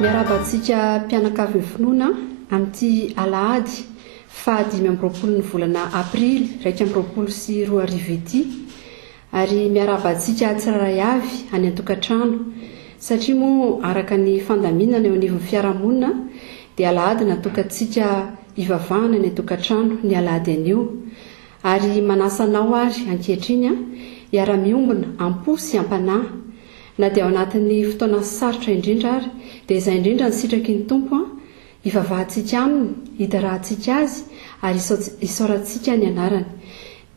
Miarabantsika mpianakavy ny finoana amin'ity alahady fa 5 ny volana aprily 2024 ity ary miarabantsika tsiraray avy any an-tokantrano satria moa araka ny fandaminana eo anivon'ny fiarahamonina dia alahady natokantsika ivavahana ny an-tokantrano ny alahady anio ary manasanao ary ankehitriny hiara-miombona ampo sy ampanahy na dia ao anatin'ny fotoana sarotra indrindra ary dia izay indrindra ny sitraky ny tompo ivavahantsika aminy hidarahantsika azy ary isaorantsika ny anarany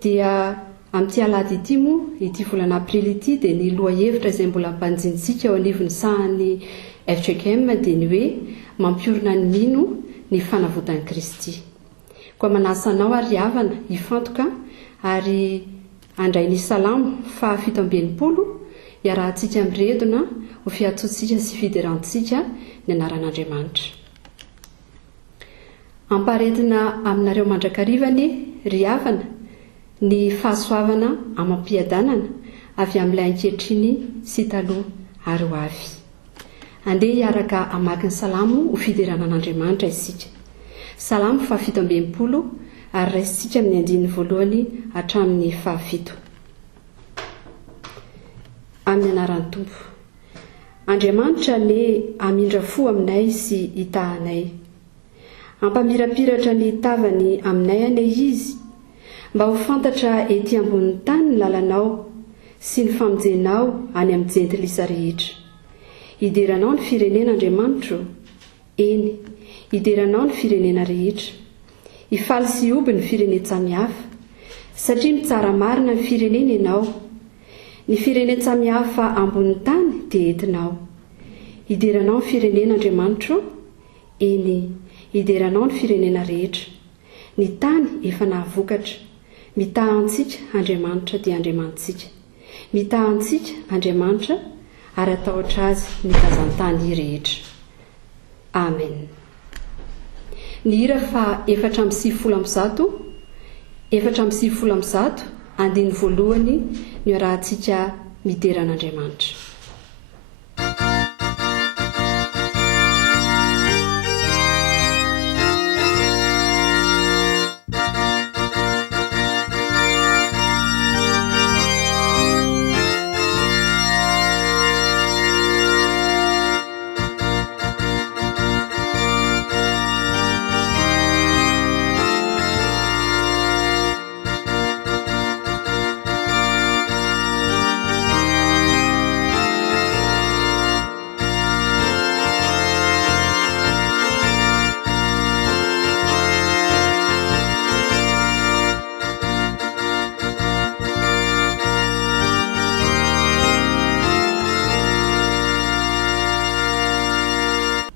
dia amin'ity alahady ity moa ity volana aprily ity dia ny loha hevitra izay mbola mpanjintsika eo anivon'ny sahan'ny FGKM dia ny hoe mampiorina ny mino ny fanavotan'i Kristy. Koa manasanao ary havana hifantoka ary andray ny salamo fa 720 iarahantsika miredona ho fiatsotsika sy fiderantsika ny anaran'Andriamanitra. Amparetina aminareo mandrakarivany ry havana ny fahasoavana amam-piadanana avy amin'ilay ankehitriny sy taloha ary ho avy. Andeha hiaraka amaky ny salamo ho fideranan'Andriamanitra isika. Salamo fa 720 ary raisitsika amin'ny andiny voalohany hatramin'ny 7. Amin'ny anaran'ny Tompo. Andriamanitra ne amindra fo aminay sy hitahanay. Ampamirapiratra ny tavany aminay ane izy mba ho fantatra ety ambonin'ny tany ny lalanao sy ny famonjenao any amin'ny jentilisa rehetra. Hideranao ny firenen'Andriamanitra, eny, hideranao ny firenena rehetra. Hifaly sy hioby ny firenena samihafa, satria mitsara marina ny firenena ianao. Ny firenena samihafa ambonin'ny tany dia entinao. Hideranao ny firenen'Andriamanitra, eny, hideranao ny firenena rehetra. Ny tany efa nahavokatra. Mitahantsika Andriamanitra dia Andriamantsika. Mitahantsika Andriamanitra ary atahotra azy mitazan-tany rehetra. Amen. Ny hira fa 490 andiny voalohany ny arahantsika mideran'Andriamanitra.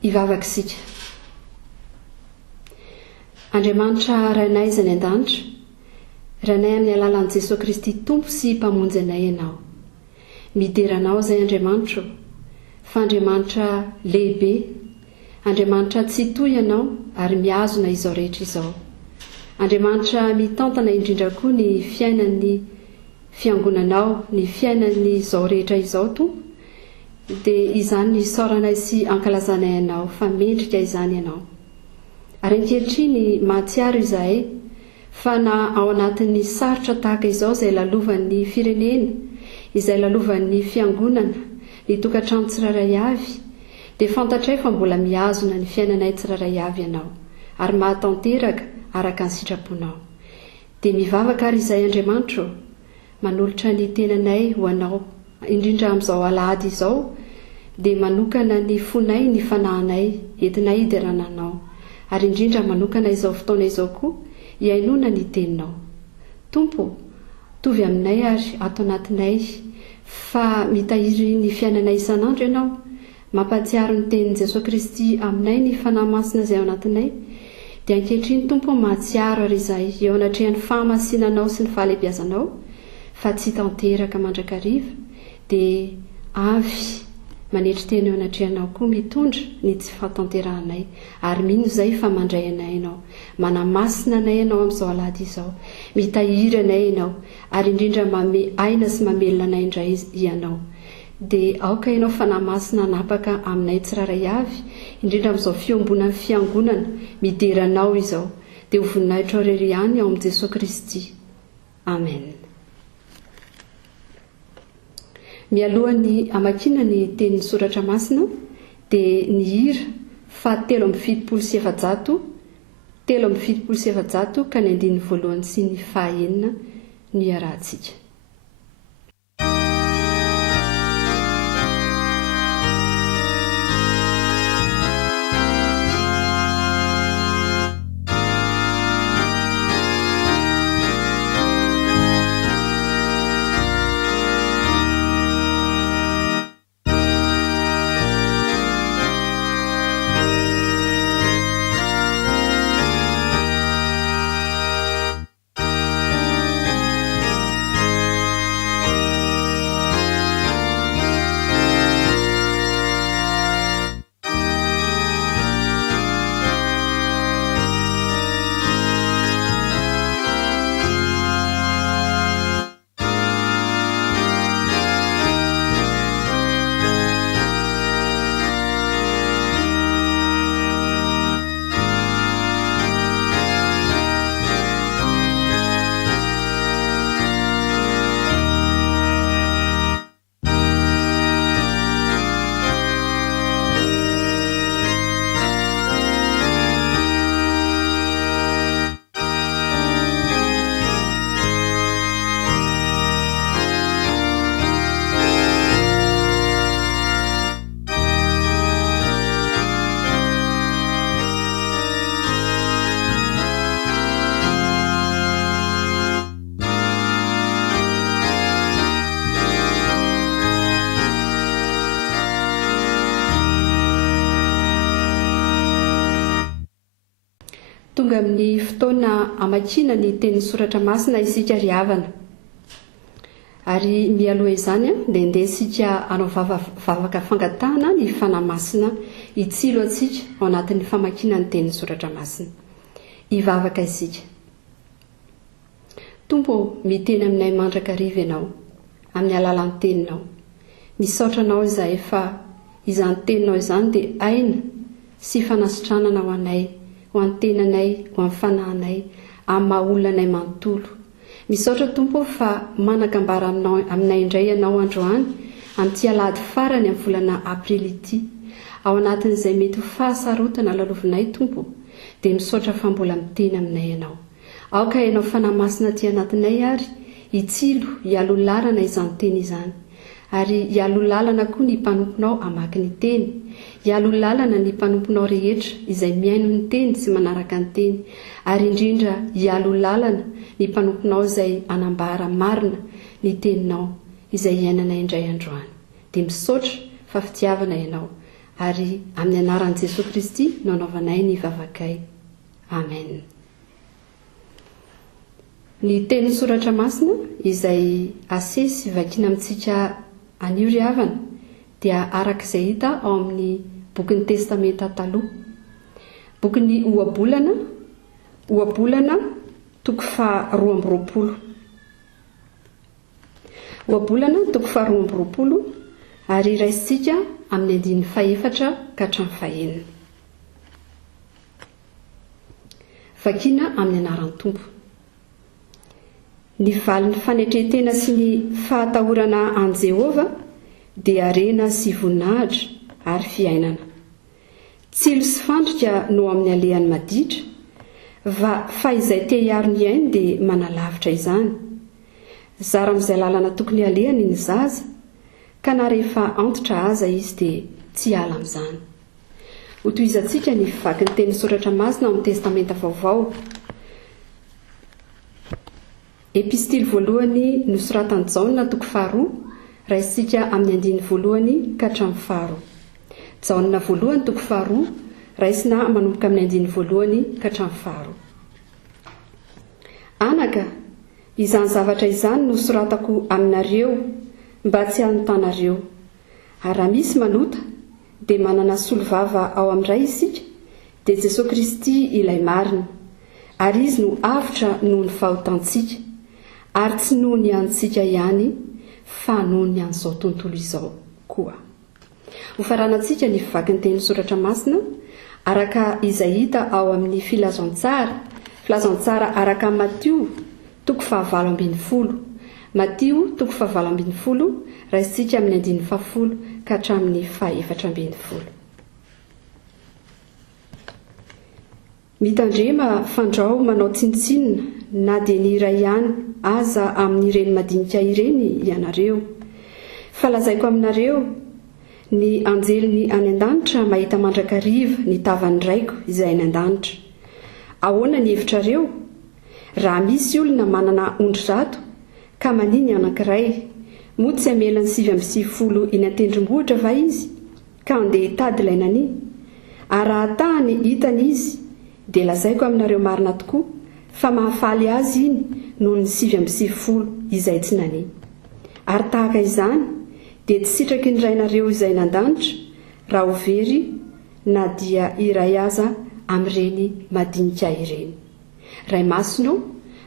Ivavakisika. Andriamanitra rainay izay ny an-danitra, rainay amin'ny alalan'i Jesosy Kristy Tompo sy mpamonjy anay ianao. Mideranao izay Andriamanitra, fa Andriamanitra lehibe, Andriamanitra tsy toy ianao ary miazona izao rehetra izao. Andriamanitra mitantana indrindra koa ny fiainan'ny fiangonanao, ny fiainan'ny izao rehetra izao Tompo. Dia izany ny saoranay sy ankalazanay ianao fa mendrika izany ianao. Ary ankehitriny mahatsiaro izahay fa na ao anatin'ny sarotra tahaka izao izay lalovan'ny firenena, izay lalovan'ny fiangonana, ny tokantrano tsiraray avy, dia fantatray fa mbola miazona ny fiainanay tsiraray avy ianao ary mahatanteraka araka ny sitraponao. Dia mivavaka ary izay Andriamanitra, manolotra ny tenanay ho anao indrindra amin'izao alahady izao, dia manokana ny fonay ny fanahinay entinay hiderananao ary indrindra manokana izao fotoana izao koa hiainona ny teninao. Tompo, tovy aminay ary ato anatinay fa mitahiry ny fiainanay isan'andro ianao, mampatsiaro ny tenin'i Jesosy Kristy aminay ny fanahy masina izay ao anatinay, dia ankehitriny Tompo mahatsiaro ary izay eo anatrehan'ny fahamasinanao sy ny fahalehibiazanao fa tsy tanteraka mandrakariva, dia avy manetry teny eo anatrehanao koa mitondra ny tsy fahatanterahanay ary mino izay fa mandray anay ianao, manamasina anay ianao amin'izao alahady izao, mitahiry anay ianao ary indrindra mame aina sy mamelona anay indray ianao. dia aoka ianao fanahy masina napaka aminay tsiraray avy indrindra amin'izao fiombonany fiangonana mideranao izao dia ho voninahitra ao rery ihany ao amin'i Jesosy Kristy. Amen. Mialohan'ny amakina ny tenin'ny soratra masina dia ny hira fa 377 ka ny 9 sy ny 9 ny iarahantsika. Tonga amin'ny fotoana amakina ny tenin'ny soratra masina isika ry havana. Ary mialoha izany dia ndeha isika hanao vavaka fangatahana ny fanahy masina hitsilo antsika ao anatin'ny famakina ny tenin'ny soratra masina. Hivavaka isika. Tompo, miteny aminay mandrakariva ianao amin'ny alalan'ny teninao. Misaotra anao izahay fa izany teninao izany dia aina sy fanasitranana ho anay, ho an'ny tenanay, ho amin'ny fanahinay, amin'ny maha-olonanay manontolo. Misaotra Tompo fa manakambara aminay indray ianao androany amin'ity alahady farany amin'ny volana aprily ity. Ao anatin'izay mety ho fahasarotana lalovinay Tompo, dia misaotra fa mbola miteny aminay ianao. Aoka ianao fanahy masina aty anatinay ary hitsilo hialolalana izany teny izany. Ary hialolalana koa ny mpanomponao hamaky ny teny. Hialolalana ny mpanomponao rehetra izay miaino ny teny sy manaraka ny teny. Ary indrindra hialolalana ny mpanomponao izay anambara marina ny teninao izay iainana indray androany. Dia misaotra fa fitiavana ianao. Ary amin'ny anaran'i Jesosy Kristy no anaovanay ny vavakay. Amen. Ny tenin'ny soratra masina izay asesy vakiana amintsika anio ry havana dia arak'izay hita ao amin'ny bokin'ny testamenta taloha. Bokin'ny ohabolana 2:20. Ohabolana 2:20 ary raisitsika amin'ny 4 ka hatramin'ny 9. Vakiana amin'ny anaran'ny Tompo. Ny valin'ny fanetretena sy ny fahatahorana an Jehova dia arena sy voninahitra ary fiainana. Tsilo sy fandrika no amin'ny alehany maditra, fa izay te hiaro ny ainy dia manalavitra izany. Zara amin'izay lalana tokony alehany ny zaza, ka na rehefa antitra aza izy dia tsy ala amin'izany. Hotohizantsika ny vaky ny tenin'ny soratra masina amin'ny testamenta vaovao. Epistily voalohany nosoratan'i Jaona 2:2, raisitsika amin'ny 1 ka hatramin'ny 4. Jaona voalohany 2:2, raisina manomboka amin'ny 1 ka hatramin'ny 4. Anaka, izany zavatra izany no soratako aminareo mba tsy hanotanareo. Ary raha misy manota dia manana solovava ao amin'ray isika, dia Jesosy Kristy ilay marina, ary izy no avotra noho ny fahotantsika, ary tsy noho ny antsika ihany fa noho ny an'izao tontolo izao. tokoa. Hofaranantsika ny fivaky ny teny soratra masina araka izay hita ao amin'ny filazantsara araka Matio toko 7:20, Matio toko 7:20 raisitsika amin'ny 10 ka hatramin'ny 14. Mitandrema fandrao manao tsinitsinina na dia ny iray ihany aza amin'ireny madinika ireny ianareo. Falazaiko aminareo ny anjeliny any an-danitra mahita mandrakariva ny tavan'ny raiko izay any an-danitra. Ahoana ny hevitrareo? Raha misy olona manana ondry-rato ka maniny anankiray, moa tsy amela ny 7:20 iny an-tendrombohitra va izy ka andeha hitady ilay nani? Ary raha tahany hitany izy, dia lazaiko aminareo marina tokoa fa mahafaly azy iny noho ny 7:20 izay tsy nani. Ary tahaka izany dia tsy sitraky ny rainareo izay nan-danitra raha ho very na dia iray aza amin'ireny madinika ireny. Ray masino,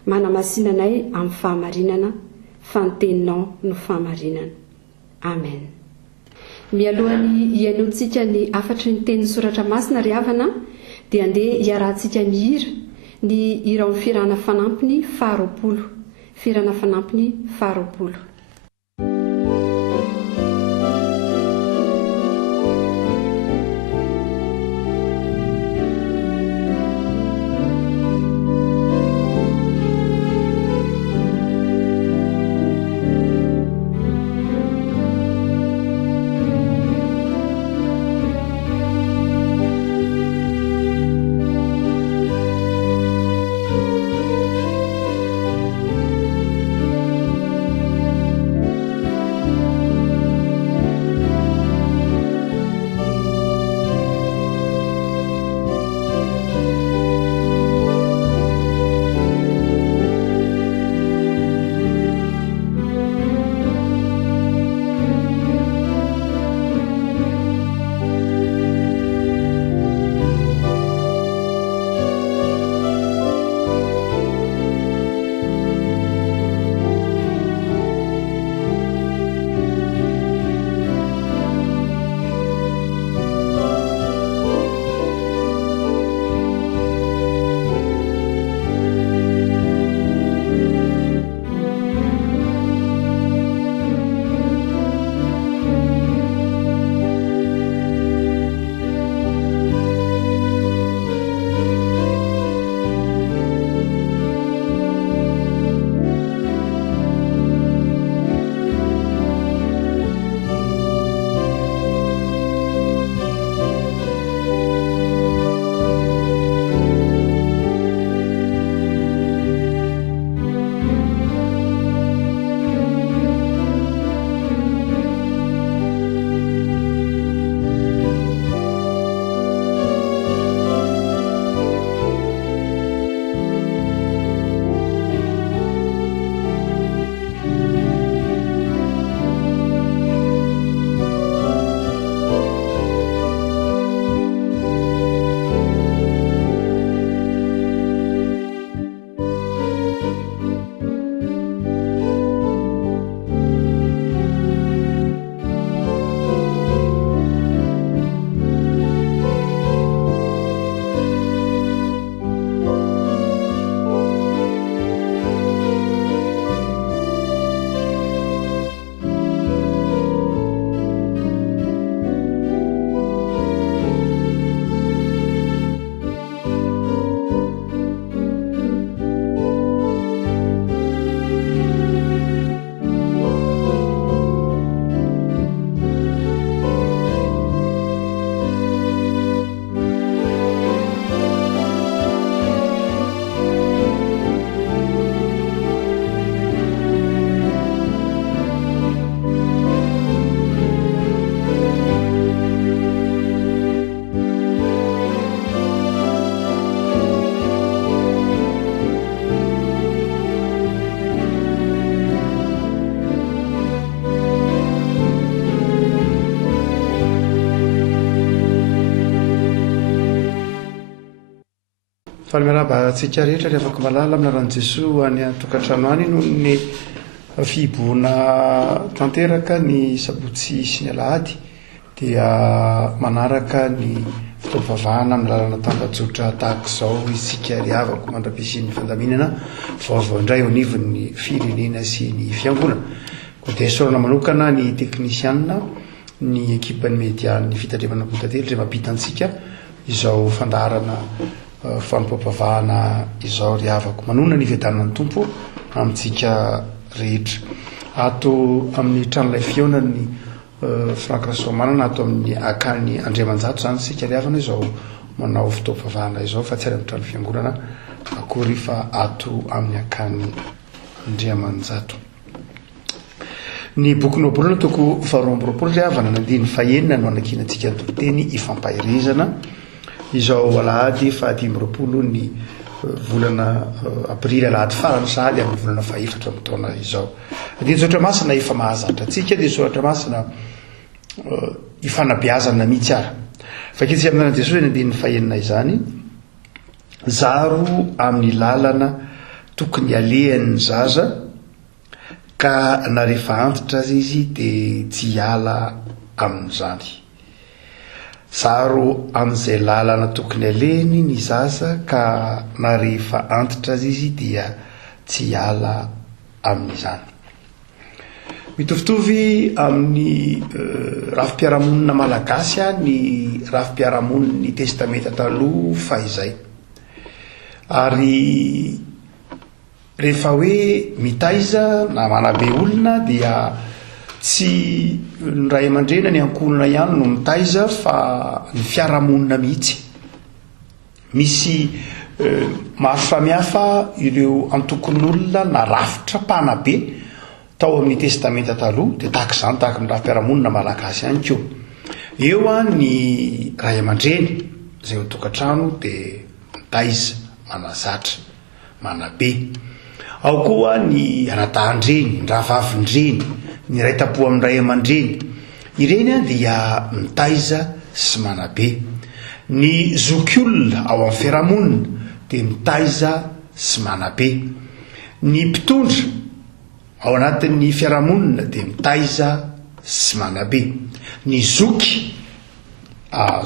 manamasinanay amin'ny fahamarinana, fa ny teninao no fahamarinana. Amen. Mialohan'ny hiainontsika ny afatry ny teny soratra masina ry havana, dia andeha hiarahantsika mihira ny hira amin'ny firana fanampiny 20. Firana fanampiny 20. fa miaraba antsika rehetra rehefa malala amin'ny ran'i Jesoa any tokantrano any noho ny fiboana tanteraka ny sabotsy sy ny alahady dia manaraka ny fitaovavahana amin'ny lalana tambajotra tahaka izao isika riavako mandra-pisin'ny fandaminana vaovao indray eo anivon'ny firenena sy ny fiangonana. Koa dia sorana manokana ny teknisianina ny ekipan'ny media ny fitandremana botately izay mampita antsika izao fandarana fanompoam-pavahana izao riavako manona ny vedanan'ny tompo amintsika rehetra. Ato amin'ny tranolay fionany Frank Rasoamanana ato amin'ny akany Andriamanjato zany sika riavana izao manao fitaovavahana izao fa tsy ary amin'ny trano fiangonana akory fa ato amin'ny akany Andriamanjato. Ny boky noabolana toko 4 riavana nandiny fahenina no anakinantsika teny ifampahirizana izao alahady fa 5 ny volana aprily alahady farany sahady amin'ny volana faefatra amin'ny taona izao. Dia soratra masina efa mahazatra antsika dia soratra masina ifanabeazana mihitsy ara. Fakitsy amin'ny an'i Jesosy nandiny fahenina izany, zaro amin'ny lalana tokony alehan'ny zaza ka na rehefa antitra azy izy dia tsy hiala amin'izany. Zaro amin'izay lalana tokony alehany ny zaza ka na rehefa antitra azy izy dia tsy hiala amin'izany. Mitovitovy amin'ny rafi-piarahamonina malagasy ny rafi-piarahamoniny testamenta taloha fahizay. Ary rehefa hoe mitaiza na manabe olona dia tsy ny ray aman-dreny ny ankonina ihany no mitaiza fa ny fiarahamonina mihitsy. Misy maro samihafa ireo antokon'olona na rafitra mpanabe tao amin'ny testamenta taloha dia tahaka izany tahaka amin'ny rafi-piarahamonina malagasy ihany koa. Eo ny ray aman-dreny izay ho tokantrano dia mitaiza, manazatra, manabe. Ao koa ny anadahan-dreny, ny rahavavin-dreny, ny ray tapo amin'ny ray aman-dreny. Ireny dia mitaiza sy manabe. Ny zokiolona ao amin'ny fiarahamonina dia mitaiza sy manabe. Ny mpitondra ao anatin'ny fiarahamonina dia mitaiza sy manabe. Ny zoky,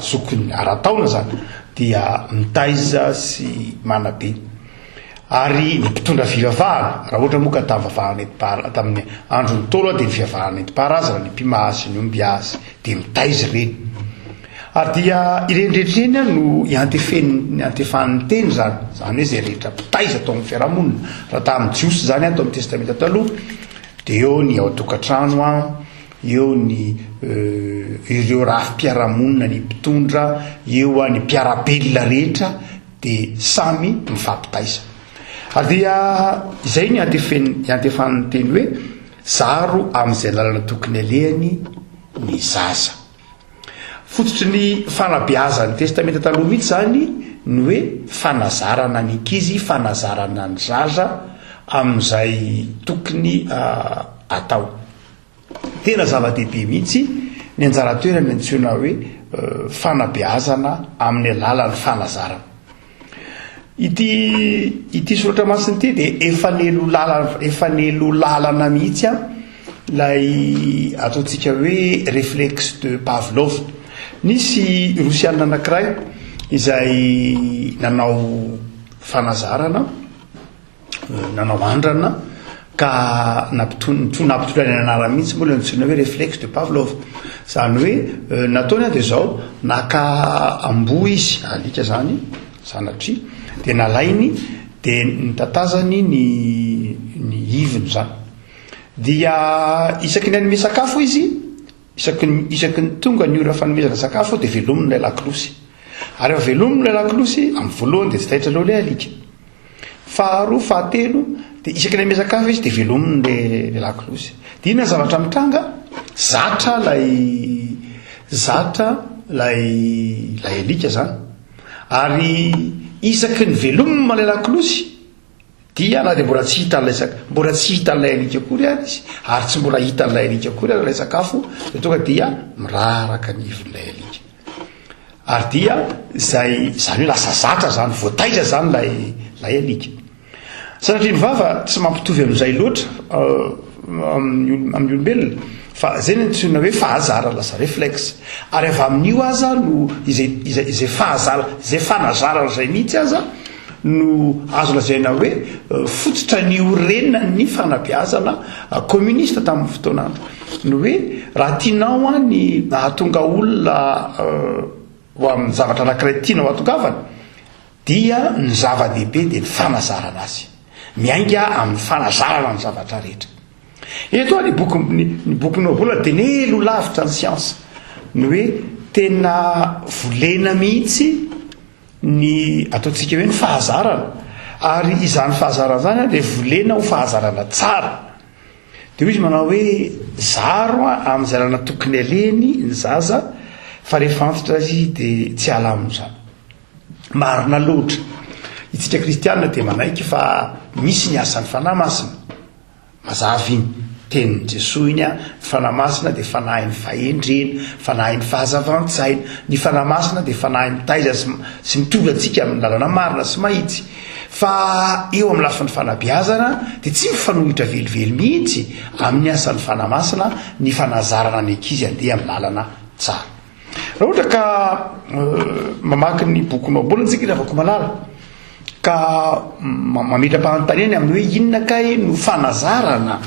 zoky ara-taona zany, dia mitaiza sy manabe. Ary ny mpitondra fivavahana, raha ohatra moa ka tamin'ny andron'ny tolo dia ny fivavahana nentim-paharazana, ny mpimahazy, ny ombiazy dia mitaiza ireny. Ary dia ireny rehetreny no iantefan'ny teny zany hoe izay rehetra mpitaiza atao amin'ny fiarahamonina. Raha tamin'ny Jiosy zany atao amin'ny testamenta taloha dia eo ny ao tokantrano, eo ny ireo rafi-piarahamonina, ny mpitondra, eo ny mpiarabelona rehetra dia samy mifampitaiza. Ary dia izay ny iantefan'ny teny hoe zaro amin'izay lalana tokony alehany ny zaza. Fototry ny fanabeazan'ny testamenta taloha mihitsy zany ny hoe fanazarana ny ankizy, fanazarana ny zaza amin'izay tokony atao. Tena zava-dehibe mihitsy ny anjara toerana antsoina hoe fanabeazana amin'ny alalan'ny fanazarana. Ity soratra masina ity dia efa nelo lalana mihitsy lay ataontsika hoe réflexe de Pavlov. Nisy rosianina anankiray izay nanao fanazarana, nanao andrana ka nampitondra ny anarana mihitsy moa antsoina hoe réflexe de Pavlov. Zany hoe nataony dia zao naka amboa izy, alika zany sanatria, dia nalainy dia nitatazany ny iviny zany. Dia isaky ny anome sakafo izy, isaky ny tonga ny ora fanomezana sakafo dia velominy ilay lakolosy. Ary efa velominy ilay lakolosy amin'ny voalohany dia tsy tahitra loha ilay alika. Faharoa, fahatelo dia isaky ny anome sakafo izy dia velominy ilay lakolosy. Dia inona zavatra mitranga? Zatra lay alika zany. Ary isaky ny velomina ilay lakolosy dia na dia mbola tsy hita an'ilay alika akory ary izy, ary tsy mbola hita an'ilay alika akory ary ilay sakafo, dia tonga dia miraraka ny ivin'ilay alika. Ary dia zany hoe lasa zatra zany, voataiza zany lay alika. Sanatria ny vava tsy mampitovy amin'izay loatra amin'ny olombelona fa zay ny antsoina hoe fahazara laza reflexe ary avy amin'io aza no izay fahazara zay fanazarana zay mihitsy aza no azo lazaina hoe fototra ny orenina ny fanabeazana communiste tamin'ny fotoanandro no hoe raha tianao a ny nahatonga olona ho amin'ny zavatra anankiray tiana ho atongavana dia ny zava-dehibe dia ny fanazarana azy miainga amin'ny fanazarana ny zavatra rehetra eto a ny boky noabola dia nelo lavitra ny siansa no hoe tena volena mihitsy ny ataontsika hoe ny fahazarana ary izany fahazarana zany dia volena ho fahazarana tsara dia izy manao hoe zaro amin'izay rana tokony aleny ny zaza fa rehefa antitra azy dia tsy ala amin'izany marina loatra itsika kristianina dia manaiky fa misy ny asan'ny fanahy masina mazava iny tenin'i Jesosy iny a ny fanahy masina dia fanahy ny fahendrena fanahy ny fahazavan-tsaina ny fanahy masina dia fanahy mitaiza sy mitovy antsika amin'ny lalana marina sy mahitsy fa eo amin'ny lafin'ny fanabeazana dia tsy mifanohitra velively mihitsy amin'ny asan'ny fanahy masina ny fanazarana ny ankizy andeha amin'ny lalana tsara raha ohatra ka mamaky ny boky noabolana tsika ry avako malala ka mamitra-panontaniany amin'ny hoe inona kay no fanazarana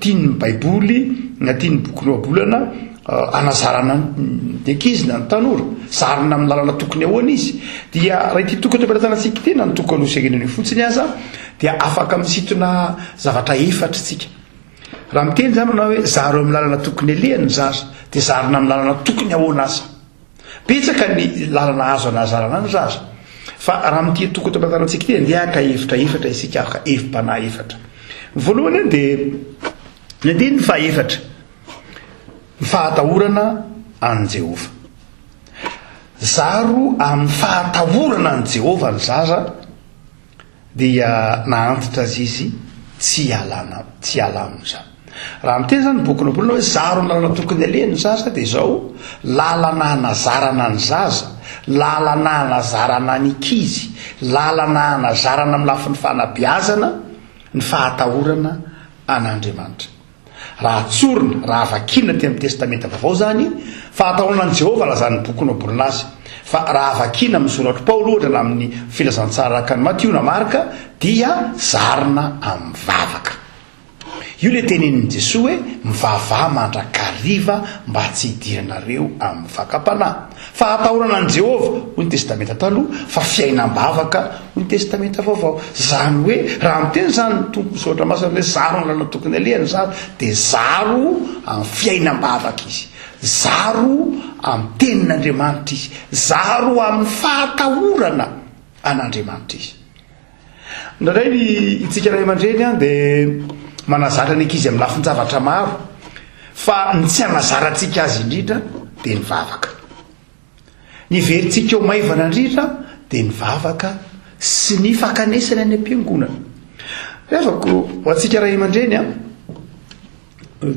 tiany baiboly na tiany boky noabolana anazarana ny ankizy na ny tanora zarina amin'ny lalana tokony ahoana izy dia raha ity tokony am-pilatanantsika tena ny tokony hosegenany fotsiny aza dia afaka misintona zavatra efatra tsika raha miteny zany manao hoe zaro amin'ny lalana tokony alehany ny zaza dia zarina amin'ny lalana tokony ahoana aza betsaka ny lalana azo anazarana ny zaza fa raha mity tokony am-pilatanantsika tena dia aka efatra isika aka efim-panahy efatra voalohany dia ny andiny ny fahaefatra ny fahatahorana an' Jehova zaro amin'ny fahatahorana an' Jehova ny zaza dia naantitra azy izy tsy ala amin'izany raha miteny zany boky noabolana hoe zaro ny lalana tokony alehany ny zaza dia izao lalana hanazarana ny zaza lalana hanazarana ny ankizy lalana hanazarana amin'ny lafin'ny fanabeazana ny fahatahorana an'Andriamanitra raha tsorina raha avakina ty amin'ny testamenta vaovao zany fahatahorana an' Jehova lazany boky noabolana azy fa raha avakina amin'ny soratro Paoly ohatra na amin'ny filazantsara araka ny Matio na Marka dia zarina amin'ny vavaka io le tenenin'i Jesosy hoe mivavaha mandrakariva mba tsy hidiranareo amin'ny vakam-panahy fahatahorana an' Jehova ho ny testamenta taloha fa fiainam-bavaka ho ny testamenta vaovao zany hoe raha miteny zany ny tompo sotra masina hoe zaro ny lalana tokony alehany zaro dia zaro amin'ny fiainam-bavaka izy zaro amin'ny tenin'Andriamanitra izy zaro amin'ny fahatahorana an'Andriamanitra izy ndraindray ny itsika ray aman-dreny a dia manazara ny ankizy amin'ny lafin'ny zavatra maro fa ny tsy hanazarantsika azy indrindra dia ny vavaka ny verintsika eo maivana indrindra dia ny vavaka sy ny fakanesana any am-piangonana rehefa ho antsika ray aman-dreny a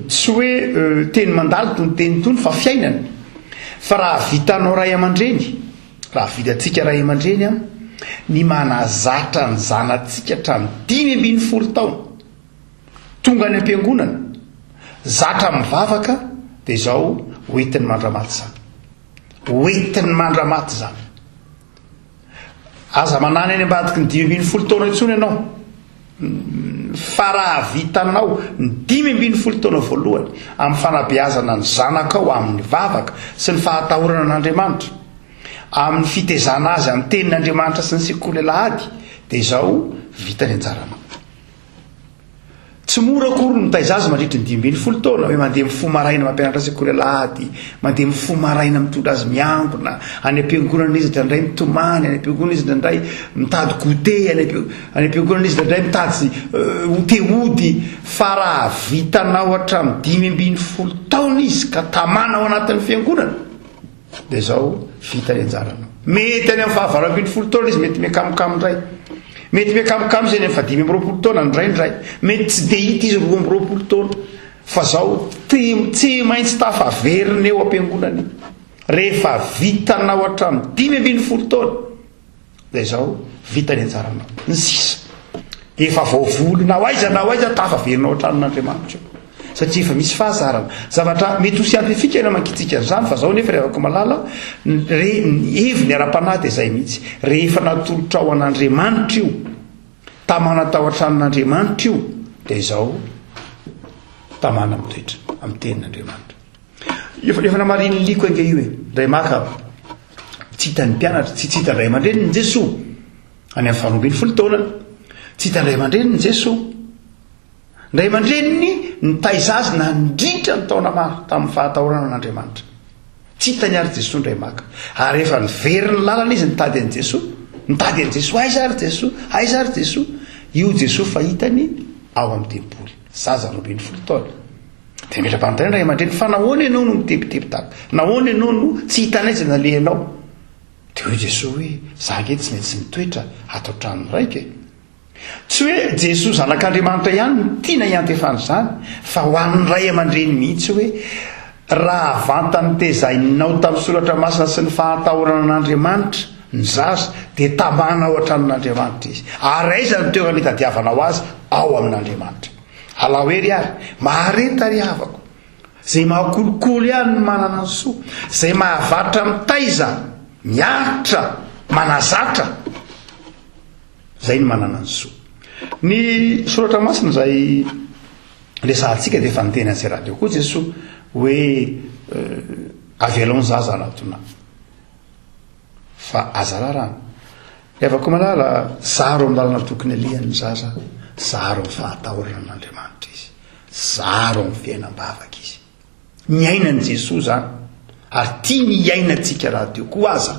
tsy hoe teny mandalo tony teny tony fa fiainana fa raha vitanao ray aman-dreny raha vitantsika ray aman-dreny a ny manazatra ny zanatsika hatramin'ny 5-10 taona tonga any am-piangonana zatra mivavaka dia izao hoentin'ny mandramaty zany hoentin'ny mandramaty zany aza manany any ambadiky ny 5-10 taona intsony ianao fa raha vitanao ny 5-10 taona voalohany amin'ny fanabeazana ny zanakao amin'ny vavaka sy ny fahatahorana an'Andriamanitra amin'ny fitezana azy amin'ny tenin'Andriamanitra sy ny sekoly alahady dia izao vita ny anjaranao tsy mora akory mitaiza azy mandritra ny 5-10 taona hoe mandeha mifo maraina mampianatra sekoly alahady mandeha mifo maraina mitondra azy miangona any am-piangonana izy dray mitomany any am-piangonana izy dray mitady goûté any am-piangonana izy dray mitady hotehody fa raha vitanao hatramin'ny 5-10 taona izy ka tamana ao anatin'ny fiangonana dia izao vita ny anjaranao mety any amin'ny fahavalo-20 taona izy mety miakamokamo indray mety miakamokamo izy any amin'ny 5-20 taona ndraindray mety tsy dia hita izy 20 taona fa zao tsy maintsy tafaverina eo am-piangonana rehefa vitanao hatramin'ny 5-20 taona dia izao vita ny anjaranao ny sisa efa vaovolo na aiza tafaverinao tranon'andriamanitra satria efa misy fahazarana zavatra mety ho siantifika ena mankitsika n'izany fa zao nefa reheafako malala heviny ara-panahy dia izay mihitsy rehefa natolotra ao an'andriamanitra io tamana tao an-tranon'andriamanitra io dia izao tamana mitoetra amin'ny tenin'andriamanitra efa namariny liko ange io ray maka tsy hitany mpianatra tsy hitany ray aman-dreny ny Jesoa any amin'ny faharoambin'ny folo taona tsy hitany ray aman-dreny ny Jesoa ray aman-dreniny nitaiza azy nandritra ny taona maro tamin'ny fahatahorana an'Andriamanitra tsy hitany ary Jesoa ndray maka ary efa niveriny lalana izy nitady an'i Jesoa aiza ary Jesoa io Jesoa fahitany ao amin'ny tempoly zaza 20 taona dia metra-panontany ray aman-dreny fa nahoana ianao no mitepitepy taka nahoana ianao no tsy hitanaiza nalehanao dia hoe Jesoa hoe za nge tsy maintsy mitoetra atao tranony raika tsy hoe Jesoa zanak'Andriamanitra ihany no tiana hiantefany izany fa ho an'ny ray aman-dreny mihitsy hoe raha vantany tezaininao tamin'ny soratra masina sy ny fahatahorana an'Andriamanitra ny zaza dia tamana ao an-tranon'Andriamanitra izy ary aiza ny toerana hitadiavanao azy ao amin'Andriamanitra alahoery ary mahareta ry havako zay mahakolokolo ihany ny manana ny soa zay mahavatra mitaiza miaritra manazatra zay ny manana ny soa ny soratra masina zay lesantsika dia efa niteny an'izay radio koa Jesoa hoe avelao ny zaza anatona fa aza rarana rehefa malala zaro amin'ny lalana tokony alihan'ny zaza zaro amin'ny fahatahorana an'Andriamanitra izy zaro amin'ny fiainam-bavaka izy miainan'i Jesoa zany ary tia miainantsika radio koa aza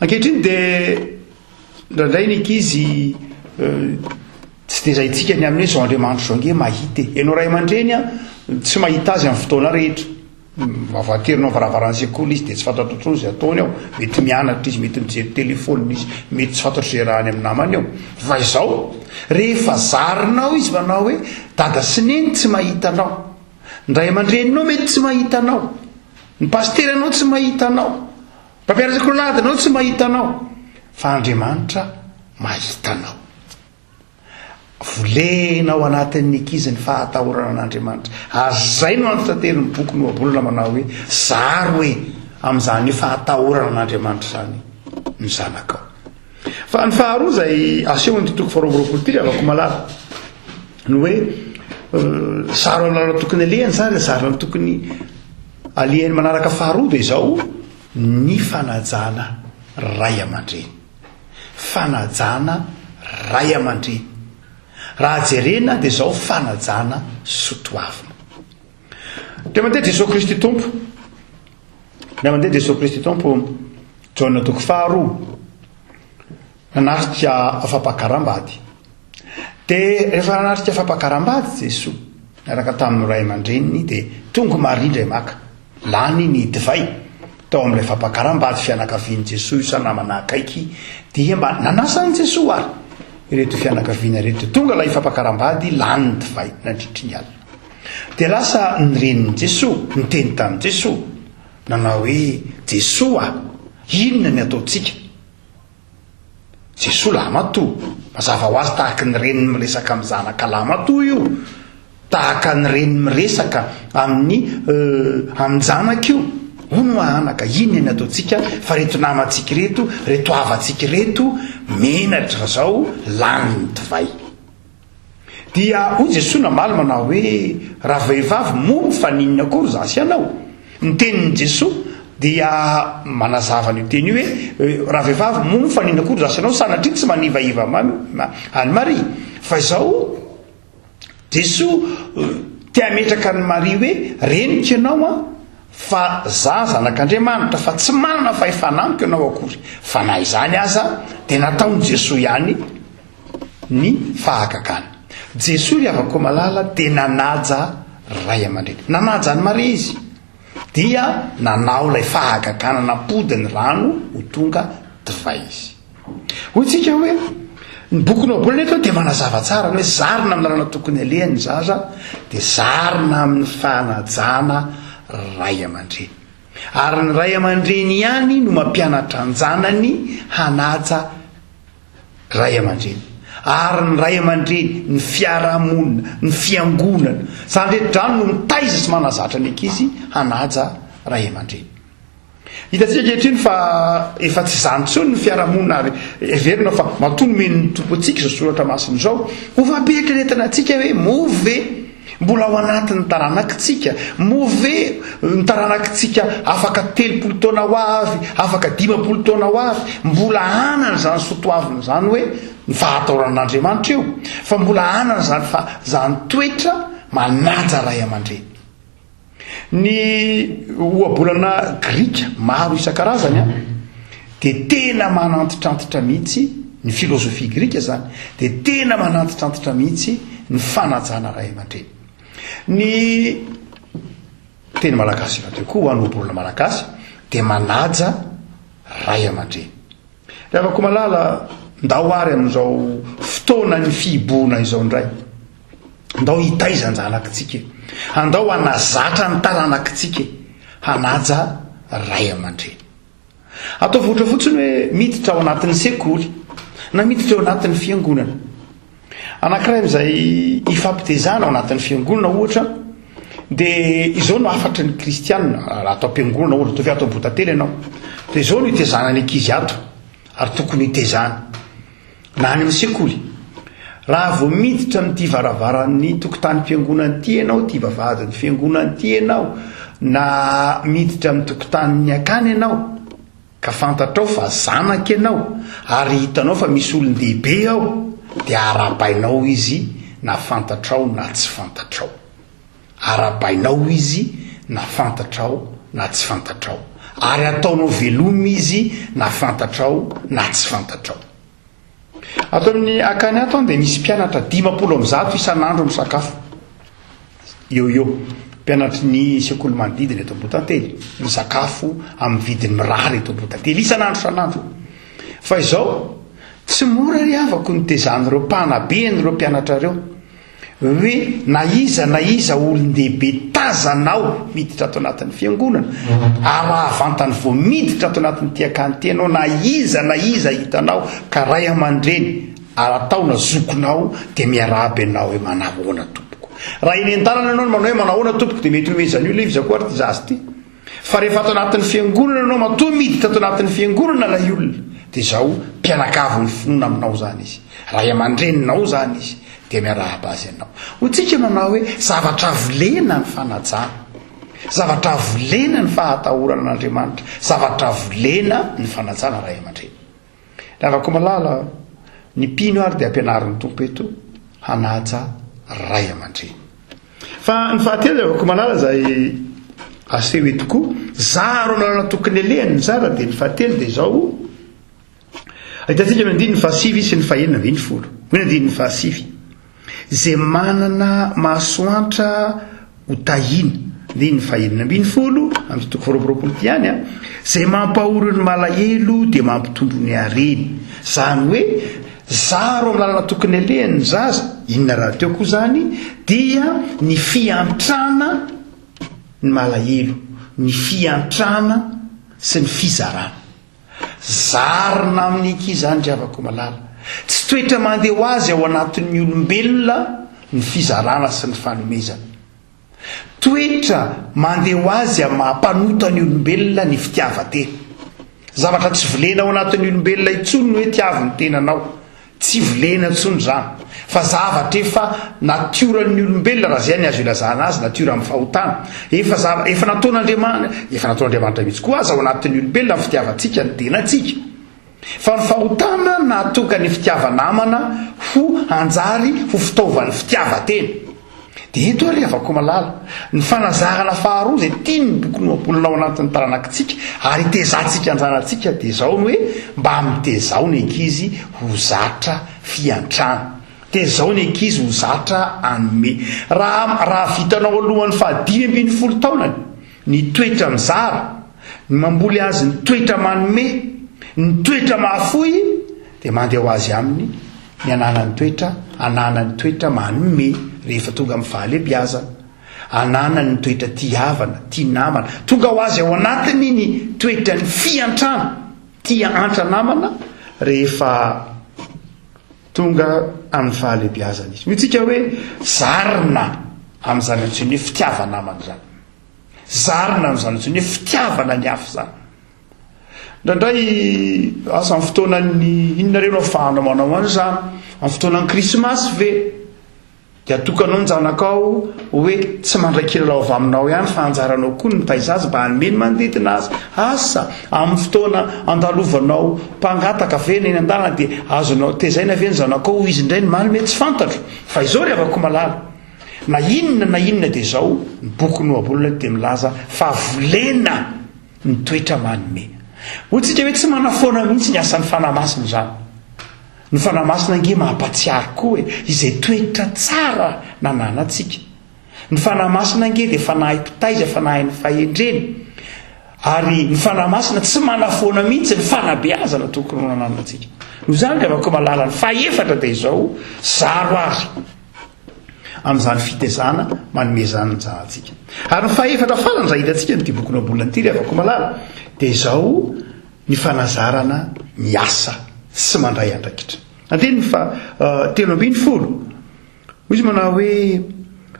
ankehitriny dia ndraindray ny ankizy tsy dia zayntsika ny amin'ny hoe zao Andriamanitra zao nge mahita ianao ray aman-dreny a tsy mahita azy amin'ny fotoana rehetra vavaterinao varavaran'ny sekoly izy dia tsy fantatro otrony izay ataony ao mety mianatra izy mety mijery telefônina izy mety tsy fantatro izay rahany amin'ny namany ao fa izao rehefa zarinao izy manao hoe dada sy neny tsy mahita anao ny ray aman-dreninao mety tsy mahita anao ny pasteranao tsy mahita anao mpampianatsakoladinao tsy mahita anao fa Andriamanitra mahita anao volenao anatin'ny ankizy ny fahatahorana an'Andriamanitra ary zay no antotanteriny boky no abolana manao hoe zaro hoe amin'izany hoe fahatahorana an'Andriamanitra zany ny zanakao fa ny faharoa zay aseho ny totoko faharoaroapolo ty avako malala ny hoe zaro amin'ny lalana tokony alehany zany zaro amin'ny tokony alehany manaraka faharoa dia izao ny fanajana ray aman-dreny fanajana ray aman-dreny raha jerena dia izao fanajana sotoavina dia mandeha Jesosy Kristy tompo dia mandeha Jesosy Kristy tompo Jaona toko faharoa nanarika fampakarambady dia rehefa nanarika fampakarambady Jesosy niaraka tamin'ny ray aman-dreniny dia tonga Maria indray maka lany ny divay tao amin'ilay fampakarambady fianakavian'i Jesosy io sanamana akaiky dia mba nanasany Jesosy ary ireto fianakaviana rehetra tonga ilay fampakarambady lany ny divay nandritry ny alina dia lasa nyrenin'i Jesosy niteny tamin'i Jesosy nanao hoe Jesosy inona ny ataontsika Jesosy lamatoa mazava ho azy tahaka ny reniny miresaka amin'ny zanaka lamatoa io tahaka ny reniny miresaka amin'ny zanaka io hono ahanaka inona ny ataontsika fa reto namantsika reto reto avantsika reto menatra zao lany divay dia hoy Jesosy namaly manao hoe raha vehivavy mombo fa ninona kory zasy ianao ny tenin'i Jesosy dia manazava n'io teny io hoe raha vehivavy mombo fa ninona kory zasy ianao sanatria tsy manivaiva any Maria fa izao Jesosy tia metraka ny Maria hoe reniko ianao a fa za zanak'Andriamanitra fa tsy manana fahefanamiko ianao akory fa na izany aza dia nataony Jesosy ihany ny fahagagana Jesosy ry avako malala dia nanaja ray aman-dreny nanaja ny Maria izy dia nanao ilay fahagagana nampody ny rano ho tonga divay izy hoy tsika hoe ny boky noabolana eto dia manazava tsara ny hoe zarina amin'ny lalana tokony alehany zaza dia zarina amin'ny fanajana ray aman-dreny ary ny ray aman-dreny ihany no mampianatra ny zanany hanaja ray aman-dreny ary ny ray aman-dreny ny fiarahamonina ny fiangonana zany rehetradrano no mitaiza sy manazatra ny ankizy hanaja ray aman-dreny. Hitantsika kehitriny fa efa tsy zany tsony ny fiarahamonina ary everina fa matono men'ny tompo antsika izao soratra masiny izao ovabeetreretana antsika hoe move mbola ao anatin'ny taranakitsika move ny taranakitsika afaka 30 taona ho avy afaka 50 taona ho avy mbola anana zany sotoavina zany hoe ny fahataoran'Andriamanitra eo fa mbola anana zany fa zany toetra manaja ray aman-dreny. Ny ohabolana grika maro isan-karazany dia tena manantitrantitra mihitsy ny filozofia grika zany dia tena manantitrantitra mihitsy ny fanajana ray aman-dreny. Ny teny malagasy rahateo koa ho an'ny ohabolana malagasy dia manaja ray aman-dreny. Rehefa malala ndao ary amin'izao fotoana ny fihiboana izao ndray ndao hitaiza ny zanakitsika andao hanazatra ny taranakitsika hanaja ray aman-dreny. Atao voatra fotsiny hoe miditra ao anatin'ny sekoly na miditra ao anatin'ny fiangonana anankiray amin'izay ifampitezana ao anatin'ny fiangonana ohatra dia izao no afatry ny kristianina atao am-piangonana ohatra toa atao botately ianao dia izao no hitezana ny ankizy ato ary tokony hitezana na any amin'ny sekoly. Raha vao miditra amin'ity varavaran'ny tokotany-piangonana ity ianao ty vavahadin'ny fiangonana ity ianao na miditra amin'ny tokotanin'ny akany ianao ka fantatrao fa zanaka ianao ary hitanao fa misy olon-dehibe ao dia arabainao izy na fantatrao na tsy fantatrao. Arabainao izy na fantatrao na tsy fantatrao ary ataonao velomy izy na fantatrao na tsy fantatrao. Ato amin'ny akany ato dia misy mpianatra 500 isan'andro misakafo eo mpianatry ny sekoly manodidina eto Botately misakafo amin'ny vidiny mirary eto Botately isan'andro. Fa izao tsy mora ry avako ny tezan'ireo mpanabe n'ireo mpianatra ireo hoe na iza olon-dehibe tazanao miditra ato anatin'ny fiangonana ary avantany vao miditra ato anatin'ny tiakany tenao na iza hitanao ka ray aman-dreny ary ataona zokonao dia miaraby anao hoe manahoana tompoko. Raha eny an-tanana ianao no manao hoe manahoana tompoko dia mety homezany io le izy akoary ty zazy ty fa rehefa ato anatin'ny fiangonana ianao matoa miditra ato anatin'ny fiangonana lay olona dia izao mpianakavy ny finoana aminao zany izy ray aman-dreninao zany izy dia miarahaba azy ianao. Hotsika manao hoe zavatra volena ny fanajana zavatra volena ny fahatahorana an'Andriamanitra zavatra volena ny fanajana ray aman-dreny. Ravako malala ny mpino ary dia ampianarin'ny tompo eto hanaja ray aman-dreny. Fa ny fahatelo ravako malala zay aseho eto koa zaro nalana tokony elehany ny zara dia ny fahatelo dia izao hitantsika amin'ny 7 sy ny 9 ny 7 zay manana masoantra ho tahina ny 9 amin'ny toko 20 ty ihany zay mampahoro ny malahelo dia mampitondro ny hareny. Zany hoe zaro amin'ny lalana tokony elehany ny zaza inona raha teo koa zany dia ny fiantrana ny malahelo ny fiantrana sy ny fizarana. Zarina amin'ny ankizy avako malala tsy toetra mandeha ho azy ao anatin'ny olombelona ny fizarana sy ny fanomezana. Toetra mandeha ho azy mampanota ny olombelona ny fitiavan-tena. Zavatra tsy volena ao anatin'ny olombelona intsony no hoe tiaviny tenanao tsy volena intsony zany fa zavatra efa natioran'ny olombelona raha zay ny azo ilazana azy natiora amin'ny fahotana efa nataon'Andriamanitra mihitsy koa azy ao anatin'ny olombelona ny fitiavantsika ny tenantsika fa ny fahotana natonga ny fitiavanamana ho anjary ho fitaovan'ny fitiavan-tena. Dia eto ary avako malala ny fanazarana faharoa zay tiany boky noabolana ao anatin'ny taranakitsika ary tezantsika anjanantsika dia izao ny hoe mba mitezao ny ankizy ho zatra fiantrana tezao ny ankizy ho zatra anome. Raha vitanao alohan'ny 5 taonany ny toetra mizara ny mamboly azy ny toetra manome ny toetra mahafoy dia mandeha ho azy aminy ny ananany toetra manome rehefa tonga amin'ny fahalebiazana ananany toetra tiavana tia namana tonga ho azy ao anatiny ny toetra ny fiantrana tia antra namana rehefa tonga amin'ny fahalebiazana izy mitsika hoe zarina amin'izany antsony hoe fitiavana amany zany zarina amin'izany antsony hoe fitiavana ny afo zany ndraindray asa amin'ny fotoanany inonareo no fahanamanao any zany amin'ny fotoanany krismasy ve dia atokanao ny zanakao hoe tsy mandray kilalao avy aminao ihany fa anjaranao koa ny mitaiza azy mba hanomeny manodidina azy asa amin'ny fotoana andalovanao mpangataka vena eny an-dalana dia azonao tezaina ve ny zanakao izy indray ny manome tsy fantatro fa izao ry avako malala na inona dia izao ny boky noabolona dia milaza fa volena ny toetra manome hotsika hoe tsy manafoana mihitsy ny asan'ny fanamasina zany ny fanamasina nge mahampatsiary koa hoe izay toetra tsara nananantsika ny fanamasina nge dia fanahy mpitaiza fanahy ny fahendreny ary ny fanamasina tsy manafoana mihitsy ny fanabeazana tokony nananantsika no zany reavako malala ny faefatra dia izao zaro ary amin'izany fitezana manome zany njahantsika ary ny faefatra farany za hitantsika ny boky noabolana ty reavako malala dia izao ny fanazarana ny asa sy mandray andraikitra andeny fa telo ambiny folo izy manao hoe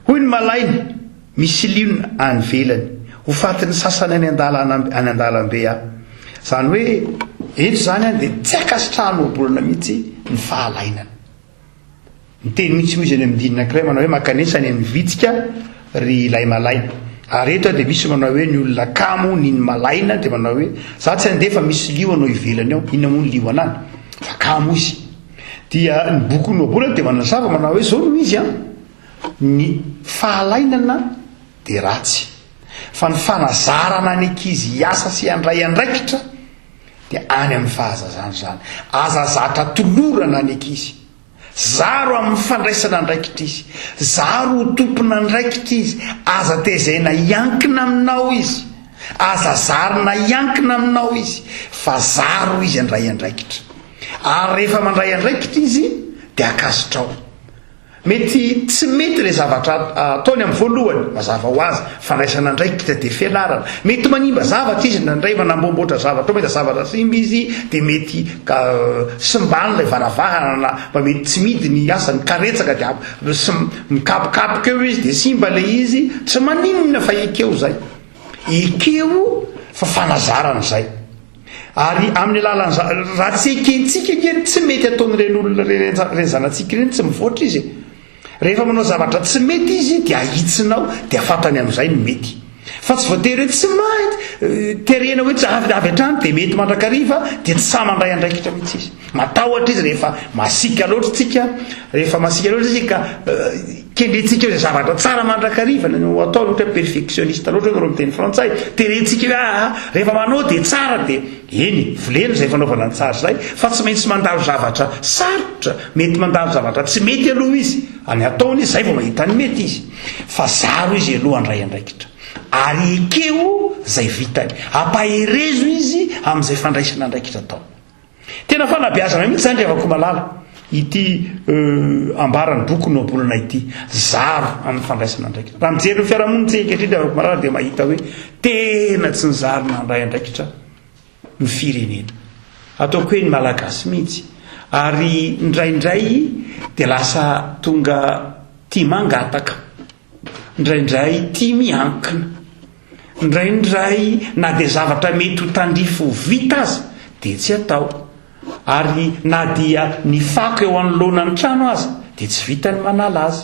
hoy ny malaina misy liona any velany ho fatiny sasany any andalambe aho zany hoe eto zany any dia tsy akasitrahano obolana mihitsy ny fahalainana ny teny mihitsy moa izy any amin'ny dinina ankiray manao hoe makanesany amin'ny vitsika ry ilay malaina ary eto dia misy manao hoe ny olona kamo niny malaina dia manao hoe za tsy andefa misy lio anao ivelany ao inona moa ny lio anany fa kamo izy dia ny boky noabolana dia manazava manao hoe zao no izy ny fahalainana dia ratsy fa ny fanazarana ny ankizy hiasa sy handray andraikitra dia any amin'ny fahazazana zany azazatra tolorana ny ankizy zaro amin'ny fandraisana andraikitra izy zaro ho tompona andraikitra izy aza tezaina iankina aminao izy aza zarina iankina aminao izy fa zaro izy andray andraikitra ary rehefa mandray andraikitra izy dia akasitrao mety tsy mety le zavatra ataony amin'ny voalohany mazava ho azy fandraisana andraikitra dia fianarana mety manimba zavatra izy nandray manambomboatra zavatra mety zavatra simba izy dia mety simbany ilay varavahana na mba mety tsy midy ny asany karetsaka dia mikapokapoka eo izy dia simba le izy tsy maninona fa ekeo zay ekeo fa fanazarana zay ary amin'ny alalan' raha tsy ekentsika kely tsy mety ataon'ireny olona reny zanatsika ireny tsy mivoatra izy rehefa manao zavatra tsy mety izy dia ahitsinao dia afatany amin'izay ny mety fa tsy voatery hoe tsy mainty terena hoe tsy avy hatrany dia mety mandrakariva dia tsy sa mandray andraikitra mihitsy izy matahotra izy rehefa masika loatra tsika rehefa masika loatra izy ka kendrentsika hoe zavatra tsara mandrakariva atao loatra perfectionniste loatra hoe ro miteny frantsay terentsika hoe rehefa manao dia tsara dia eny vilena zay fanaovana ny tsara zay fa tsy maintsy mandalo zavatra sarotra mety mandalo zavatra tsy mety aloha izy any ataony izy zay vao mahita ny mety izy fa zaro izy aloha andray andraikitra ary ekeo zay vitany ampaherezo izy amin'izay fandraisana andraikitra atao tena fanabeazana mihitsy zany reavako malala ity ambarany boky noabolana ity zaro amin'ny fandraisana andraikitra raha mijery ny fiarahamonitsika kehitriny reavako malala dia mahita hoe tena tsy ny zarona andray andraikitra ny firenena ataoko hoe ny malagasy mihitsy ary ndraindray dia lasa tonga tia mangataka ndraindray tia miankina ndraindray na dia zavatra mety ho tandrifo vita azy dia tsy atao ary na dia ny fako eo anoloana ny trano azy dia tsy vita ny manala azy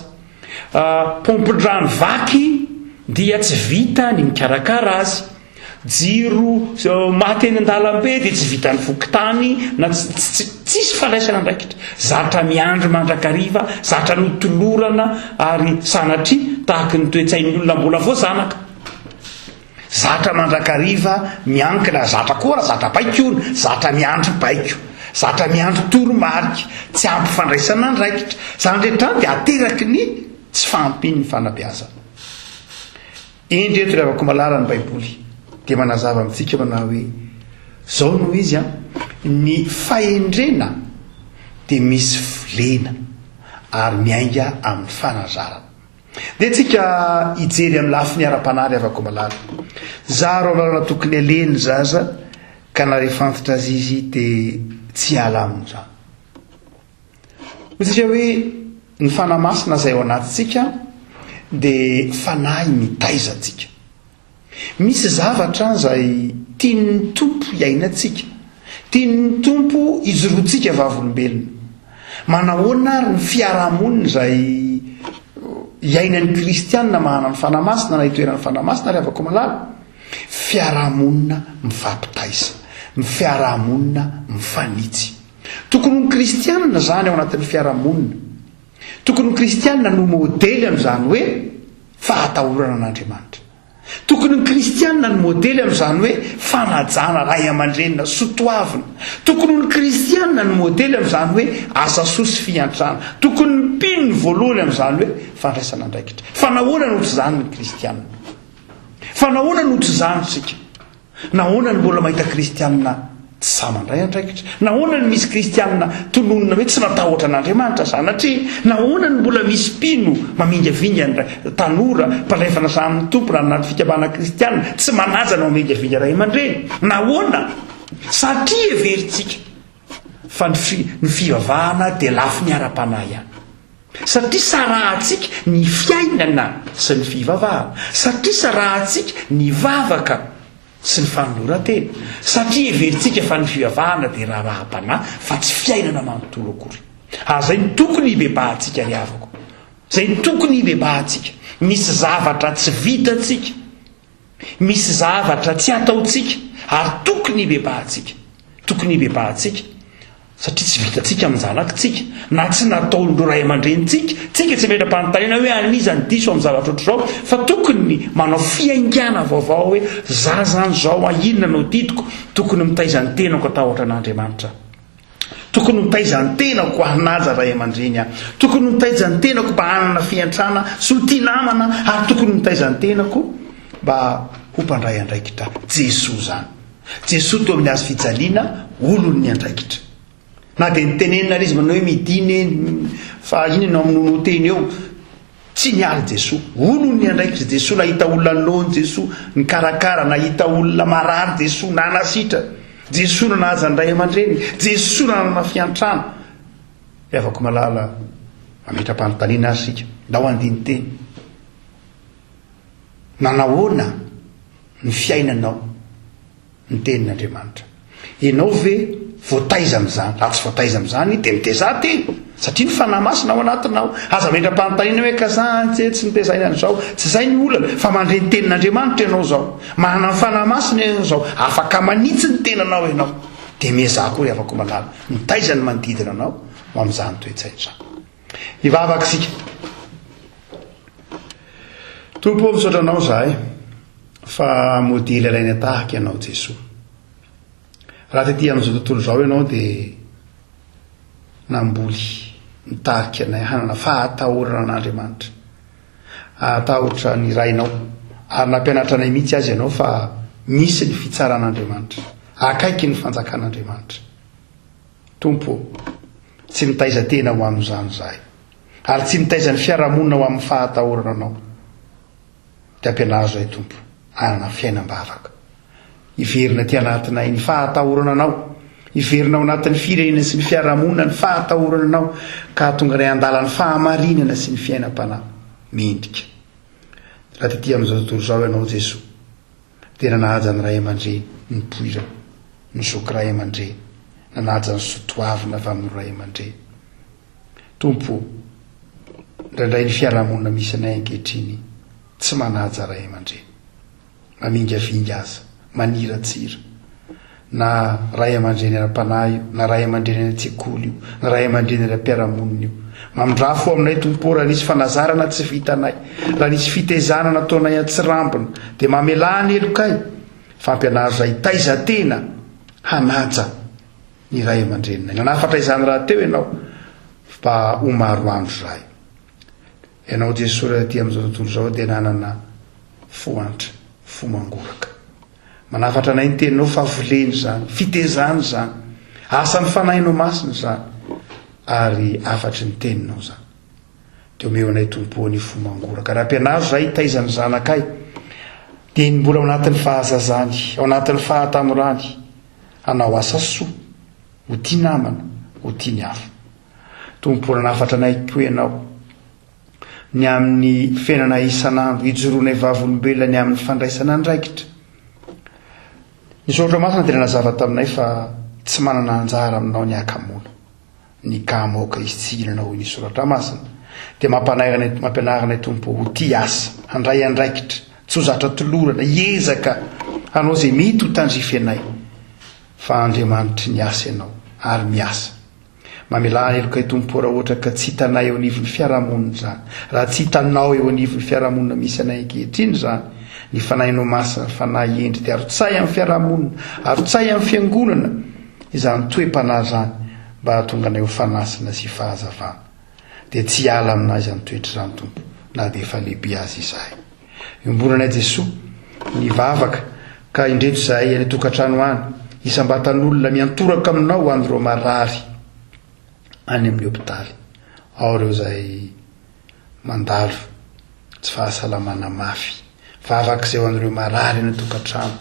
pompidrano vaky dia tsy vita ny mikarakara azy jiro maty eny an-dalambe dia tsy vita ny fokotany na tsisy falaisana andraikitra zatra miandro mandrakariva zatra notolorana ary sanatria tahaka ny toetsain'ny olona mbola vo zanaka zatra mandrakariva miankina zatra koa raha zatra baikona zatra miandro baiko zatra miandro toromarika tsy ampifandraisana andraikitra zany rehetrany dia ateraky ny tsy fampiny ny fanabeazana endreto reavako malala ny baiboly dia manazava amintsika manao hoe zao no izy ny fahendrena dia misy volena ary miainga amin'ny fanazarana dia tsika hijery amin'ny lafiny ara-panary avako malala zaro amalana tokony aleny zaza ka narefantitra azy izy dia tsy ala amin'izany satria hoe ny fanamasina izay ao anatintsika dia fanahy mitaizatsika. Misy zavatra izay tiany tompo iainantsika, tiany tompo izoroantsika vavolombelona. Manahoana ary ny fiarahamonina izay iainan'ny kristianina manana ny fanamasina na itoeran'ny fanamasina ry avako malala? Fiarahamonina mifampitaiza, fiarahamonina mifanitsy. Tokony ny kristianina zany ao anatin'ny fiarahamonina. Tokony ny kristianina no modely amin'izany hoe fahatahorana an'Andriamanitra. Tokony ny kristianina no modely amin'izany hoe fanajana ray aman-drenina sotoavina. Tokony ny kristianina no modely amin'izany hoe asa soa sy fiantrana. Tokony ny mpino ny voalohany amin'izany hoe fandraisana andraikitra. Fa nahoana no tsy zany ny kristianina? Fa nahoana no tsy zany sika? Nahoana ny mbola mahita kristianina tsy samandray andraikitra? Nahoana ny misy kristianina tononona hoe tsy matahotra an'Andriamanitra sanatria? Nahoana ny mbola misy mpino mamingavinga tanora mpandraifana samin'ny tompo na anaty fikabana kristianina tsy manaja na mamingavinga ray aman-dreny? Nahoana? Satria everitsika fa ny fivavahana dia lafy ny ara-panahy ihany. Satria sarahantsika ny fiainana sy ny fivavahana. Satria sarahantsika ny vavaka sy ny fanoloran-tena. Satria everitsika fa ny fivavahana dia raha-panahy fa tsy fiainana manontolo akory. Zay ny tokony hibebahantsika ry havako. Zay ny tokony hibebahantsika. Misy zavatra tsy vitantsika, misy zavatra tsy ataontsika, ary tokony hibebahantsika. Tokony hibebahantsika satria tsy vitantsika amin'ny zanakitsika, na tsy nataon'ireo ray aman-drenitsika. Tsika tsy metra-panontaniana hoe aniza ny diso amin'ny zavatra ohatr'izao, fa tokony manao fiaingana vaovao hoe za zany zao inona no ditiko. Tokony mitaiza ny tenako atahotra an'Andriamanitra. Tokony mitaiza ny tenako hanaja ray aman-dreny ahy. Tokony mitaiza ny tenako mba hanana fiantrana sy ho tia namana, ary tokony mitaiza ny tenako mba ho mpandray andraikitra. Jesosy zany. Jesosy teo amin'ny azo fijaliana olony andraikitra. Na dia nitenenina izy manao hoe midiny fa inona amin'ny teny eo, tsy nialy Jesosy. Olony andraikitra Jesosy. Nahita olona nony Jesosy nikarakara, nahita olona marary Jesosy nanasitra. Jesosy nanaja ny ray aman-dreny, Jesosy nanana fiantrana. Afaka malala mametra-panontaniana azy sika. Na ho andiny teny. Nanahoana ny fiainanao ny tenin'Andriamanitra? Ianao ve voataiza amin'izany? Raha tsy voataiza amin'izany dia mitezah teny, satria ny fanahy masina ao anatinao. Aza metra-panontaniana hoe kazany tsy nitezaina an'izao. Tsy izay ny olana, fa mandre ny tenin'Andriamanitra ianao zao. Manana ny fanahy masina ianao zao. Afaka manitsy ny tenanao ianao. Dia miezah koa ry havako malala. Mitaiza ny manodidina anao ho amin'izany toe-tsaina izany. Hivavaka isika. Tompo misaotra anao zahay fa modely alaina tahaka ianao Jesosy. Raha tetỳ amin'izao tontolo izao ianao dia namboly mitarika anay hanana fahatahorana an'Andriamanitra, atahotra ny rainao, ary nampianatra anay mihitsy azy ianao fa misy ny fitsaran'Andriamanitra, akaiky ny fanjakan'Andriamanitra. Tompo, tsy mitaiza tena ho amin'izany zahay, ary tsy mitaiza ny fiarahamonina ho amin'ny fahatahorana anao. Dia ampianaro zay Tompo, hanana fiainam-bavaka. Iverina ty anatinay ny fahatahorana anao, iverina ao anatin'ny firenena sy ny fiarahamonina ny fahatahorana anao, ka tonga ray andala ny fahamarinana sy ny fiainam-panahy mendrika. Raha tetỳ amin'izao tontolo izao ianao Jesosy, dia nanaja ny ray aman-dreny ny poirana, ny zoky ray aman-dreny, nanaja ny sotoavina avy amin'ny ray aman-dreny. Tompo, indraindray ny fiarahamonina misy anay ankehitriny tsy manaja ray aman-dreny, mamingavinga aza, maniratsira, na ray aman-dreny ara-panahy, na ray aman-dreny an-tsekoly io, na ray aman-dreny ara-piarahamonina io. Mamindrafo aminay Tompo, raha nisy fanazarana tsy vitanay, raha nisy fitezana nataonay atsirambina, dia mamelany elokay fampianaro zay taiza tena hanaja ny ray aman-drenina. Nanafatra izany raha teo ianao mba ho maro andro zahay. Ianao Jesosy raha ty amin'izao tontolo izao dia nanana foantra, fomangoraka. Manafatra anay ny teninao fahavoleny zany, fitezany zany, asa ny fanahinao masiny zany, ary afatry ny teninao zany. Dia omeo anay Tompo ny fomangoraka. Raha ampianaro zay taizany zanakay, dia ny mbola ao anatin'ny fahazazany, ao anatin'ny fahatamorany, hanao asa soa, ho tia namana, ho tia ny hafa. tomporana afatra anay ko ianao ny amin'ny fiainana isan'andro ijoroana vavolombelona ny amin'ny fandraisana andraikitra. Ny sotra masina tena nazava taminay fa tsy manana anjara aminao ny akamoana ny kamoaka izy tsy ihinanao ny soratra masina dia mampianarana tompo ho ty asa handray andraikitra tsy ho zatra tolorana hiezaka hanao izay mety ho tandrify anay fa Andriamanitry ny asa ianao ary miasa. Mamelana elokay tompo raha ohatra ka tsy hitanay eo anivon'ny fiarahamonina zany, raha tsy hitanao eo anivon'ny fiarahamonina misy anay ankehitriny zany, ny fanahinao masina fanahy endry dia arotsay amin'ny fiarahamonina, arotsay amin'ny fiangonana izany toe-panahy zany mba hahatonga anay ho fanasina sy fahazavana. Dia tsy hiala aminazy izany toetra izany tompo na dia efa lehibe azy izahay. Iomboranay Jesosy ny vavaka ka indreto izahay any tokantrano any isam-batan'olona miantoraka aminao andreo marary any amin'ny hopitaly. Ao ireo izay mandalo tsy fahasalamana mafy, vavaka izay ho an'ireo marary any tokantrano.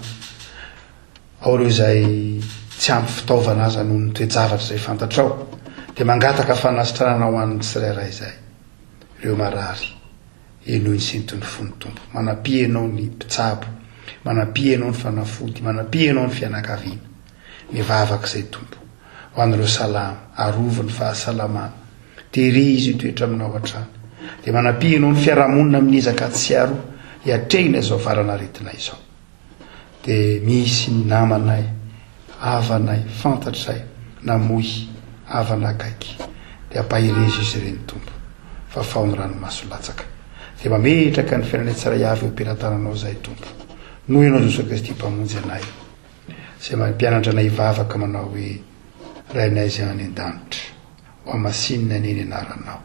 Ao ireo izay tsy ampy fitaovana aza noho ny toe-javatra izay fantatrao dia mangataka fanasitranana ho an'ny tsirairay izay. Ireo marary enoy ny sentony fony tompo, manapy ianao ny mpitsabo, manapy ianao ny fanafody, manapy ianao ny fianakaviana. Ny vavaka izay tompo ho an'ireo salama, arovo ny fahasalamana, terizy toetra aminao hatrany. Dia manapy ianao ny fiarahamonina amin'izaka tsy aroa hiatrehina izao varanaretina izao. Dia misy ny namanay, havanay, fantatray, namohy, havana akaiky dia ampahirezy izy ireny tompo fa fao ny ranomaso latsaka. Dia mametraka ny fiainanay tsiray avy eo am-pirantananao izay tompo. Noho ianao Jesosy Kristy mpamonjy anay izay mampianatra anay vavaka manao hoe rainay izay any an-danitra ho amasinina ny eny anaranao.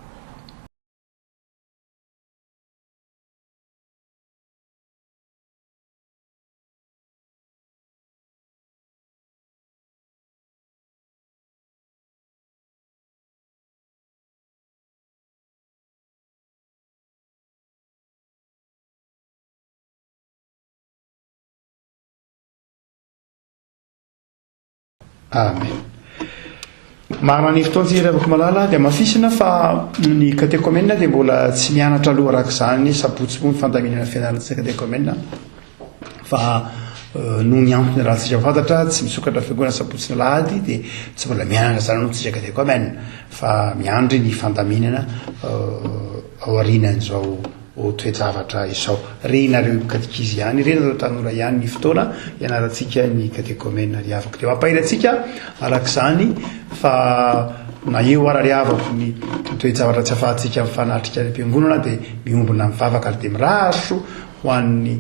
Amen. Marina ny fotoana tsy afaka malala dia mafisina fa ny katekomena dia mbola tsy mianatra aloha araka izany sabotsy moa ny fandaminana fianarantsika katekomena fa noho ny antony raha tsika fantatra tsy misokatra fiangonana sabotsy ny lahady dia tsy mbola mianatra zany aloha tsika katekomena fa miandry ny fandaminana ao aorianan'izao toe-javatra izao. Renareo katekizy ihany, rena tanora ihany ny fotoana ianarantsika ny katekomena ry avako. Dia mampahirantsika arak'izany fa na eo ara ry avako ny toe-javatra tsy afahantsika mifanatrika ny am-piangonana dia miombona mivavaka ary dia miraso ho an'ny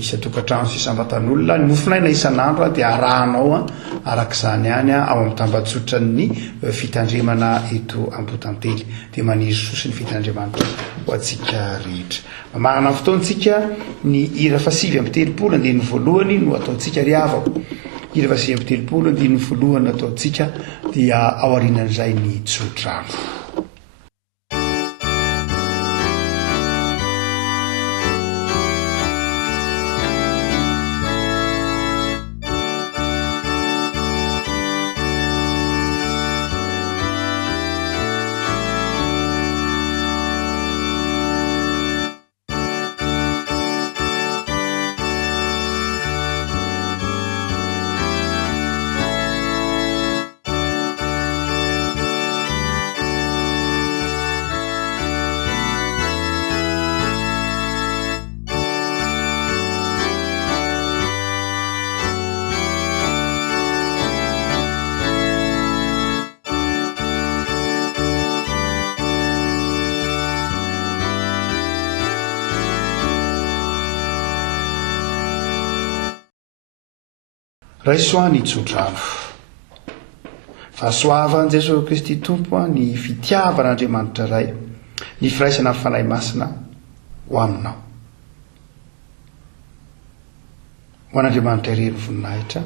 isa-tokantrano sy isam-batan'olona. Ny mofinaina isan'andro dia arahanao arak'izany ihany ao amin'ny tambajotra ny fitandremana eto Ambotantely dia maniry sosi ny fitandremanitra ho antsika rehetra. Marina fotoantsika ny hira fasivy amby telopolo andiny voalohany no ataontsika ry avako. Hira fasivy amby telopolo andiny voalohany no ataontsika dia ao aorianan'izay ny tsodrano. Raisoany tsodrano fa soavan Jesosy Kristy tompo ny fitiavan'Andriamanitra ray ny firaisana amin'ny fanahy masina ho aminao. Ho an'Andriamanitra irery ny voninahitra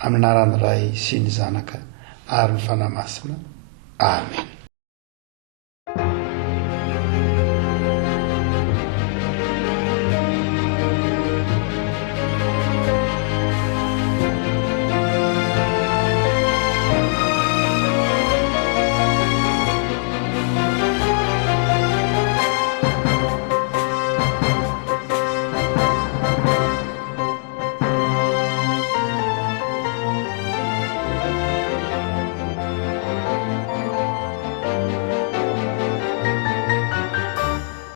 amin'ny anaran'ny Ray sy ny Zanaka ary ny fanahy masina. Amen.